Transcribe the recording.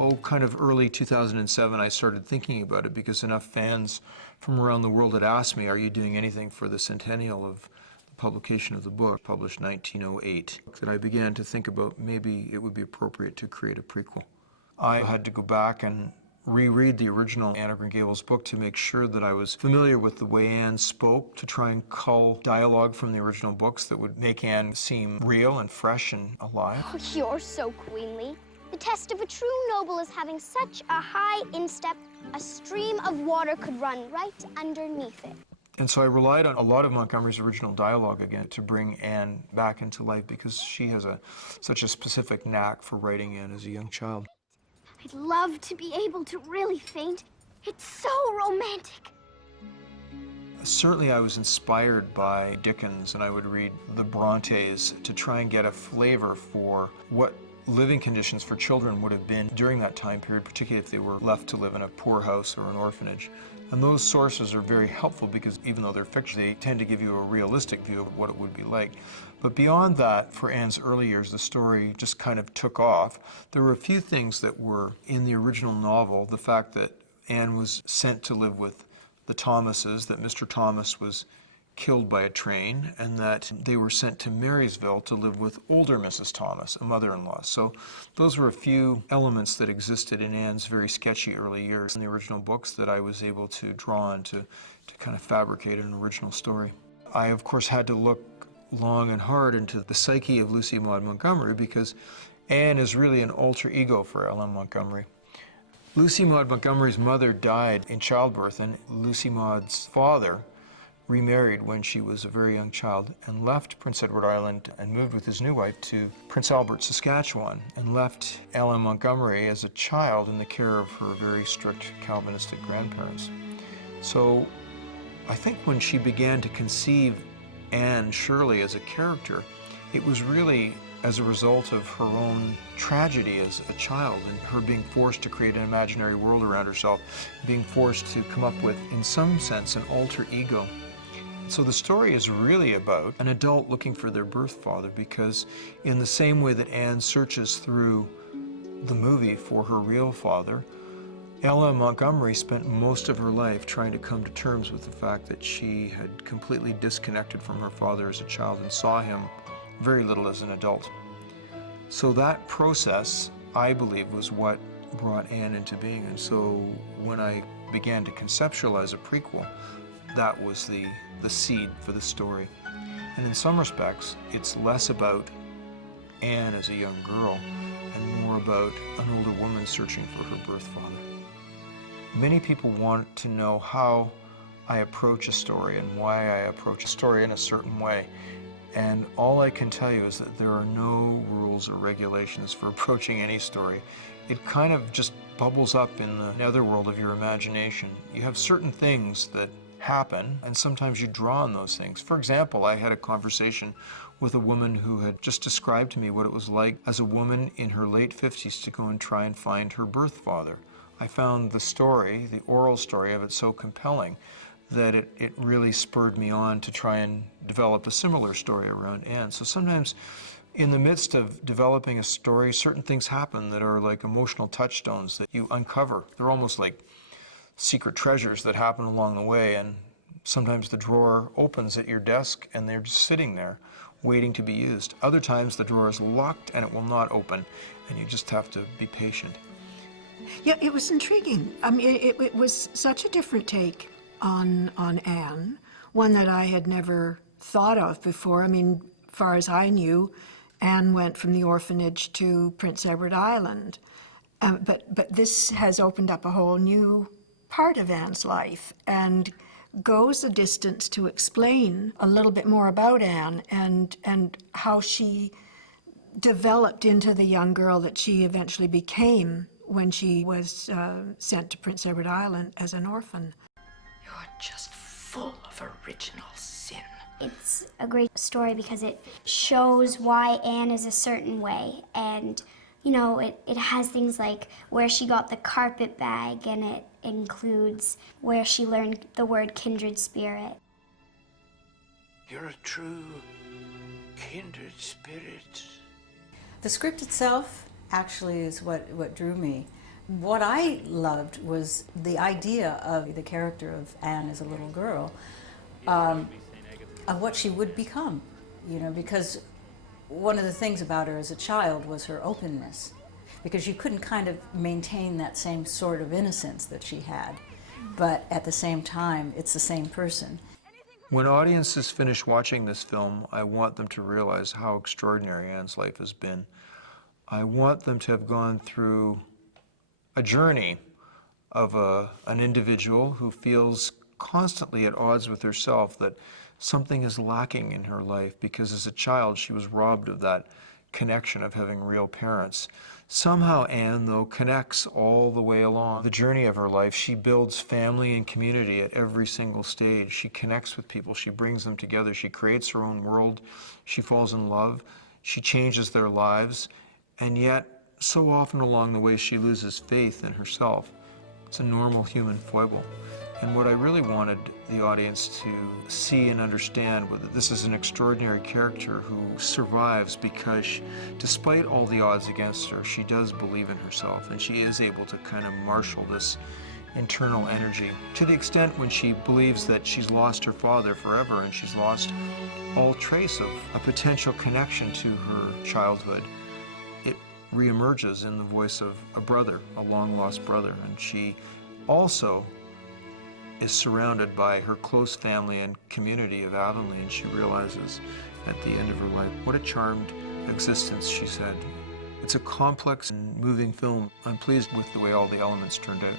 Oh, kind of early 2007, I started thinking about it because enough fans from around the world had asked me, are you doing anything for the centennial of the publication of the book, published 1908, that I began to think about maybe it would be appropriate to create a prequel. I had to go back and reread the original Anne of Green Gables book to make sure that I was familiar with the way Anne spoke, to try and cull dialogue from the original books that would make Anne seem real and fresh and alive. Oh, you're so queenly. The test of a true noble is having such a high instep, a stream of water could run right underneath it. And so I relied on a lot of Montgomery's original dialogue again to bring Anne back into life because she has such a specific knack for writing Anne as a young child. I'd love to be able to really faint. It's so romantic. Certainly I was inspired by Dickens, and I would read the Brontes to try and get a flavor for what living conditions for children would have been during that time period, particularly if they were left to live in a poorhouse or an orphanage. And those sources are very helpful because even though they're fiction, they tend to give you a realistic view of what it would be like. But beyond that, for Anne's early years, the story just kind of took off. There were a few things that were in the original novel. The fact that Anne was sent to live with the Thomases, that Mr. Thomas was killed by a train, and that they were sent to Marysville to live with older Mrs. Thomas, a mother-in-law. So those were a few elements that existed in Anne's very sketchy early years in the original books that I was able to draw on to kind of fabricate an original story. I, of course, had to look long and hard into the psyche of Lucy Maud Montgomery because Anne is really an alter ego for L.M. Montgomery. Lucy Maud Montgomery's mother died in childbirth, and Lucy Maud's father remarried when she was a very young child and left Prince Edward Island and moved with his new wife to Prince Albert, Saskatchewan, and left L.M. Montgomery as a child in the care of her very strict Calvinistic grandparents. So I think when she began to conceive Anne Shirley as a character, it was really as a result of her own tragedy as a child and her being forced to create an imaginary world around herself, being forced to come up with, in some sense, an alter ego. So the story is really about an adult looking for their birth father because in the same way that Anne searches through the movie for her real father, Ella Montgomery spent most of her life trying to come to terms with the fact that she had completely disconnected from her father as a child and saw him very little as an adult. So that process, I believe, was what brought Anne into being. And so when I began to conceptualize a prequel, that was the seed for the story. And in some respects, it's less about Anne as a young girl and more about an older woman searching for her birth father. Many people want to know how I approach a story and why I approach a story in a certain way. And all I can tell you is that there are no rules or regulations for approaching any story. It kind of just bubbles up in the netherworld of your imagination. You have certain things that happen, and sometimes you draw on those things. For example, I had a conversation with a woman who had just described to me what it was like as a woman in her late 50s to go and try and find her birth father. I found the story, the oral story of it, so compelling that it really spurred me on to try and develop a similar story around Anne. So sometimes in the midst of developing a story, certain things happen that are like emotional touchstones that you uncover. They're almost like secret treasures that happen along the way, and sometimes the drawer opens at your desk and they're just sitting there waiting to be used. Other times the drawer is locked and it will not open, and you just have to be patient. Yeah, it was intriguing. I mean, it was such a different take on Anne, one that I had never thought of before. I mean, far as I knew, Anne went from the orphanage to Prince Edward Island. But this has opened up a whole new part of Anne's life and goes a distance to explain a little bit more about Anne and how she developed into the young girl that she eventually became when she was sent to Prince Edward Island as an orphan. You're just full of original sin. It's a great story because it shows why Anne is a certain way, and you know, it has things like where she got the carpet bag, and it includes where she learned the word kindred spirit. You're a true kindred spirit. The script itself actually is what drew me. What I loved was the idea of the character of Anne as a little girl, of what she would become, you know, because one of the things about her as a child was her openness, because you couldn't kind of maintain that same sort of innocence that she had, but at the same time, it's the same person. When audiences finish watching this film, I want them to realize how extraordinary Anne's life has been. I want them to have gone through a journey of an individual who feels constantly at odds with herself, that something is lacking in her life because as a child she was robbed of that connection of having real parents. Somehow Anne, though, connects all the way along the journey of her life. She builds family and community at every single stage. She connects with people. She brings them together. She creates her own world. She falls in love. She changes their lives. And yet, so often along the way, she loses faith in herself. It's a normal human foible. And what I really wanted the audience to see and understand was that this is an extraordinary character who survives because, despite all the odds against her, she does believe in herself, and she is able to kind of marshal this internal energy to the extent when she believes that she's lost her father forever and she's lost all trace of a potential connection to her childhood. It reemerges in the voice of a brother, a long-lost brother, and she also is surrounded by her close family and community of Avonlea, and she realizes at the end of her life what a charmed existence she's had. It's a complex and moving film. I'm pleased with the way all the elements turned out.